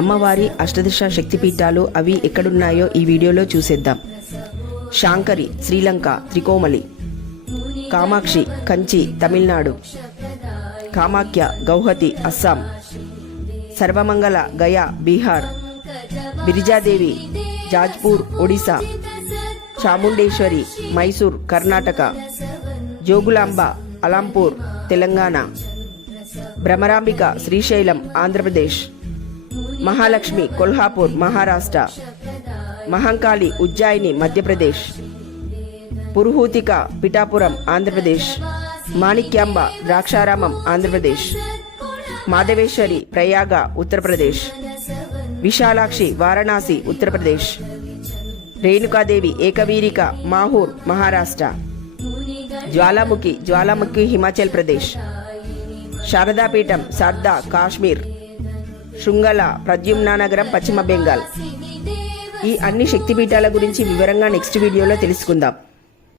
అమ్మవారి అష్టదిశ శక్తిపీఠాలు అవి ఎక్కడున్నాయో ఈ వీడియోలో చూసేద్దాం. శాంకరి శ్రీలంక త్రికోమలి కామాక్షి కంచి తమిళనాడు కామాఖ్య గౌహతి అస్సాం సర్వమంగళ గయా బీహార్ బిరిజాదేవి జాజ్పూర్ ఒడిశా చాముండేశ్వరి మైసూర్ కర్ణాటక జోగులాంబ అలంపూర్ తెలంగాణ భ్రమరాంబిక శ్రీశైలం ఆంధ్రప్రదేశ్. మహాలక్ష్మి కొల్హాపూర్ మహారాష్ట్ర మహంకాళి ఉజ్జాయిని మధ్యప్రదేశ్ పురుహూతిక పిఠాపురం ఆంధ్రప్రదేశ్ మాణిక్యాంబ ద్రాక్షారామం ఆంధ్రప్రదేశ్ మాధవేశ్వరి ప్రయాగ ఉత్తరప్రదేశ్ విశాలాక్షి వారణాసి ఉత్తరప్రదేశ్ రేణుకాదేవి ఏకవీరిక మాహూర్ మహారాష్ట్ర జ్వాలాముఖి జ్వాలాముఖి హిమాచల్ ప్రదేశ్ శారదాపీఠం సర్దా కాశ్మీర్ శృంగల ప్రద్యుమ్నానగరం పశ్చిమ బెంగాల్. ఈ అన్ని శక్తిపీఠాల గురించి వివరంగా నెక్స్ట్ వీడియోలో తెలుసుకుందాం.